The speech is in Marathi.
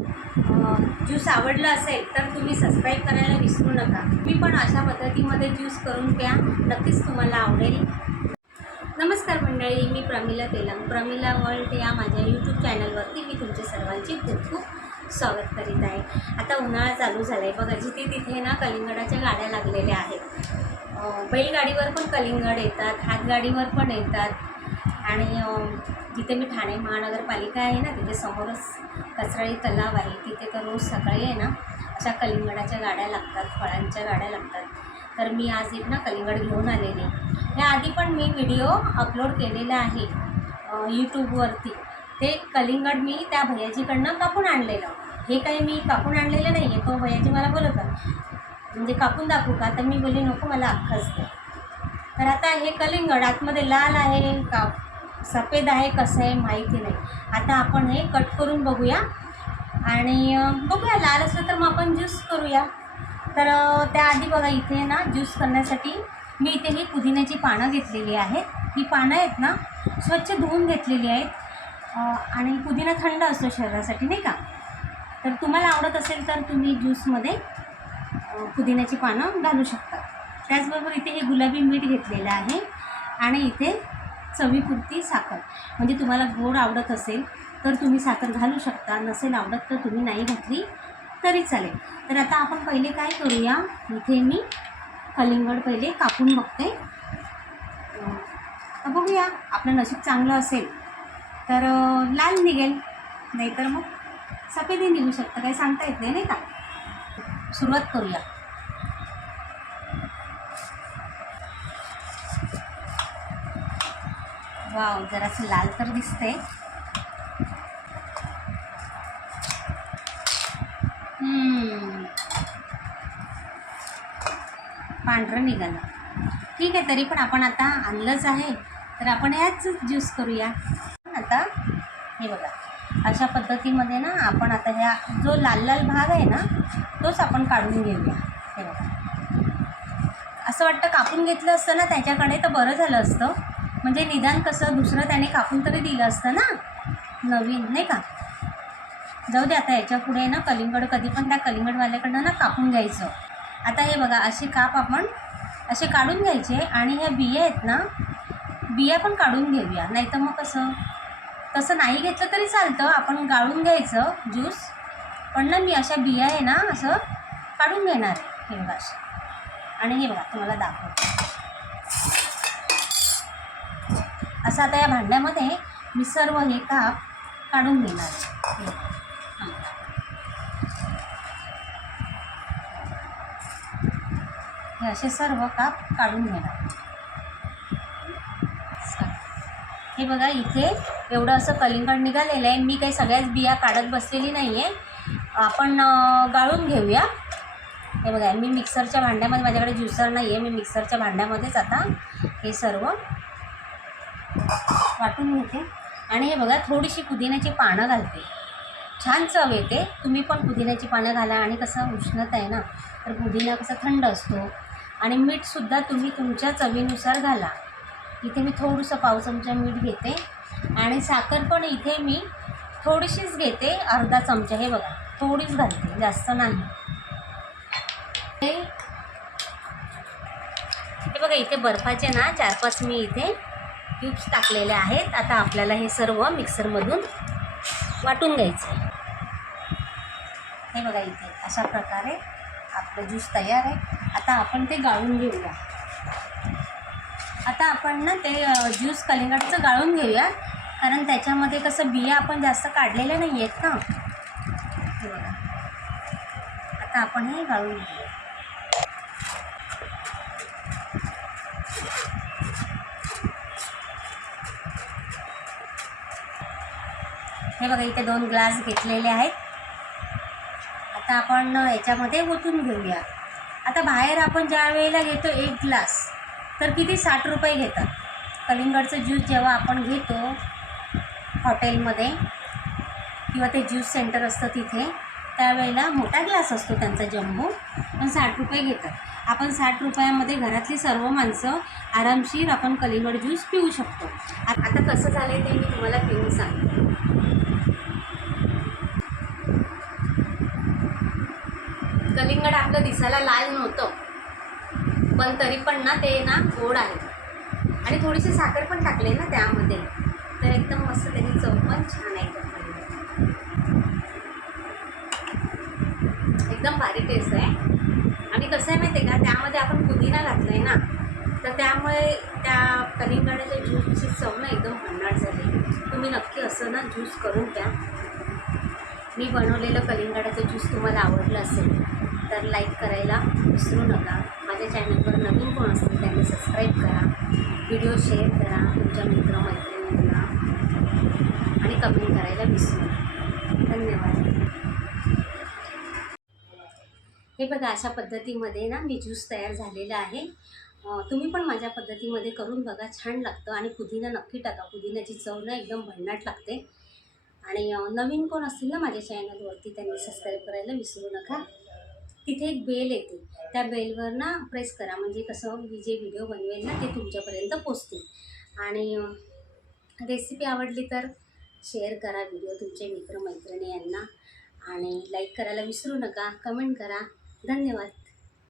ज्यूस आवडला असेल तर तुम्ही सबस्क्राईब करायला विसरू नका. मी पण अशा पद्धतीमध्ये ज्यूस करून प्या. नक्कीच तुम्हाला आवडेल. नमस्कार मंडळी मी प्रमिला तेलंग. प्रमिला वर्ल्ड या माझ्या यूट्यूब चॅनलवरती मी तुमच्या सर्वांचे खूप खूप स्वागत करीत आहे. आता उन्हाळा चालू झाला आहे बघा जिथे तिथे ना कलिंगडाच्या गाड्या लागलेल्या आहेत. बैलगाडीवर पण कलिंगड येतात हातगाडीवर पण येतात. आणि जिथे मी ठाणे महानगरपालिका आहे ना तिथे समोरच कचराळी तलाव आहे. तिथे तर रोज सकाळी आहे ना अशा कलिंगडाच्या गाड्या लागतात फळांच्या गाड्या लागतात. तर मी आज एक ना कलिंगड घेऊन आलेले. ह्याआधी पण मी व्हिडिओ अपलोड केलेला आहे यूट्यूबवरती ते कलिंगड मी त्या भैयाजीकडनं कापून आणलेलं. हे काही मी कापून आणलेलं नाही आहे तो भैयाजी मला बोलत म्हणजे कापून दाखवू का? तर मी बोलली नको मला अख्खंच तर आता हे कलिंगड आतमध्ये लाल आहे का सफेद आहे कसं आहे माहिती नाही. आता आपण हे कट करून बघूया. आणि बघूया लाल असलं तर मग आपण ज्यूस करूया. तर त्याआधी बघा इथे ना ज्यूस करण्यासाठी मी इथे ही पुदिन्याची पानं घेतलेली आहेत. ही पानं आहेत ना स्वच्छ धुवून घेतलेली आहेत. आणि पुदिना थंड असतो शरीरासाठी नाही का? तर तुम्हाला आवडत असेल तर तुम्ही ज्यूसमध्ये पुदिन्याची पानं घालू शकता. त्याचबरोबर इथे हे गुलाबी मीठ घेतलेलं आहे. आणि इथे चवीपुरती साखर. म्हणजे तुम्हाला गोड आवडत असेल तर तुम्ही साखर घालू शकता. नसेल आवडत तर तुम्ही नाही घातली तरी चालेल. तर आता आपण पहिले काय करूया? इथे मी कलिंगड पहिले कापून बघते. बघूया. आपलं नशीब चांगलं असेल तर लाल निघेल. नाहीतर मग सफेदही निघू शकतं. काही सांगता येत नाही नाही का? सुरुवात करूया. वाव जरासं लाल तर दिसते पांढरं निघालं. ठीक आहे तरी पण आपण आता आणलंच आहे. तर आपण याच ज्यूस करूया. आता हे बघा. अशा पद्धतीमध्ये ना आपण आता ह्या जो लाल लाल भाग आहे ना तोच आपण काढून घेऊया. हे बघा. असं वाटतं कापून घेतलं असतं ना त्याच्याकडे तर बरं झालं असतं. म्हणजे निदान कसं दुसरं त्याने कापून तरी दिलं असतं ना? नवीन नाही का? जाऊ दे आता याच्यापुढे ना कलिंगड कधी पण त्या कलिंगडवाल्याकडनं ना कापून घ्यायचं. आता हे बघा असे काप आपण असे काढून घ्यायचे आणि ह्या बिया आहेत ना बिया पण काढून घेऊया. नाही तर मग कसं? तसं नाही घेतलं तरी चालतं. आपण गाळून घ्यायचं ज्यूस. पण ना मी अशा बिया आहे ना असं काढून घेणार आहे. हे बघा आणि हे बघा तुम्हाला दाखवते. असं आता या भांड्यामध्ये मी सर्व हे काप काढून घेणार हे. हां. हे असे सर्व काप काढून घेणार हे बघा इथे एवढं असं कलिंगड निघालेलं आहे मी काही सगळ्याच बिया काढत बसलेली नाही आहे आपण गाळून घेऊया हे बघा मी मिक्सरच्या भांड्यामध्ये माझ्याकडे ज्युसर नाही आहे मी मिक्सरच्या भांड्यामध्येच आता हे सर्व वाटून घेते. आणि हे बघा थोडीशी पुदिन्याची पानं घालते. छान चव येते. तुम्ही पण पुदिन्याची पानं घाला. आणि कसं उष्णता आहे ना तर पुदिना कसा थंड असतो. आणि मीठसुद्धा तुम्ही तुमच्या चवीनुसार घाला. इथे मी थोडंसं पाव चमचा मीठ घेते. आणि साखर पण इथे मी थोडीशीच घेते. अर्धा चमचा. हे बघा थोडीच घालते. जास्त नाही. हे हे बघा इथे बर्फाचे ना चार पाच मी इथे क्यूब्स टाकलेले आहेत. आता आपल्याला हे सर्व मिक्सरमधून वाटून घ्यायचं आहे हे बघा इथे अशा प्रकारे आपलं ज्यूस तयार आहे. आता आपण ते गाळून घेऊया. आता आपण ना ते ज्यूस कलिंगडचं गाळून घेऊया. कारण त्याच्यामध्ये कसं बिया आपण जास्त काढलेल्या नाही आहेत ना. हे बघा. आता आपण हे गाळून घेऊया. हे बघा इथे दोन ग्लास घेतलेले आहेत. आता आपण याच्यामध्ये ओतून घेऊया. आता बाहेर आपण ज्या वेळेला घेतो एक ग्लास तर किती? साठ रुपये घेतात. कलिंगडचं ज्यूस जेव्हा आपण घेतो हॉटेलमध्ये किंवा ते ज्यूस सेंटर असतं तिथे त्यावेळेला मोठा ग्लास असतो त्यांचा जम्बो पण साठ रुपये घेतात. आपण साठ रुपयामध्ये घरातली सर्व माणसं आरामशीर आपण कलिंगड ज्यूस पिऊ शकतो. आता कसं झालं ते मी तुम्हाला पिऊन सांगते. कलिंगड दिसायला लाल नव्हतं. पण तरी पण ना ते ना गोड आहे. आणि थोडीशी साखर पण टाकली ना त्यामध्ये. तर एकदम मस्त त्याची चव पण छान आहे. एकदम भारी टेस्ट आहे. आणि कसं आहे माहिती आहे का? त्यामध्ये आपण पुदिना घातला आहे ना तर त्यामुळे त्या कलिंगडाच्या ज्यूसची चव ना एकदम भन्नाट झाली. तुम्ही नक्की असं ना ज्यूस करून द्या मी बनवलेलं कलिंगडाचं ज्यूस तुम्हाला आवडलं असेल. तर लाईक करायला विसरू नका. माझ्या चॅनलवर नवीन कोण असतील त्यांनी सबस्क्राईब करा. व्हिडिओ शेअर करा तुमच्या मित्रमैत्रिणींना. आणि कमेंट करायला विसरू नका. धन्यवाद. हे बघा अशा पद्धतीमध्ये ना मी ज्यूस तयार झालेला आहे. तुम्ही पण माझ्या पद्धतीमध्ये करून बघा. छान लागतं आणि पुदिना नक्की टाका. पुदिन्याची चव ना एकदम भन्नाट लागते. आणि नवीन कोण असतील ना माझ्या चॅनलवरती त्यांनी सबस्क्राईब करायला विसरू नका. तिथे एक बेल येते. त्या बेलवर ना प्रेस करा. म्हणजे कसं मी जे व्हिडिओ बनवेल ना ते तुमच्यापर्यंत पोचतील. आणि रेसिपी आवडली तर शेअर करा व्हिडिओ तुमचे मित्रमैत्रिणी यांना आणि लाईक करायला विसरू नका. कमेंट करा. धन्यवाद.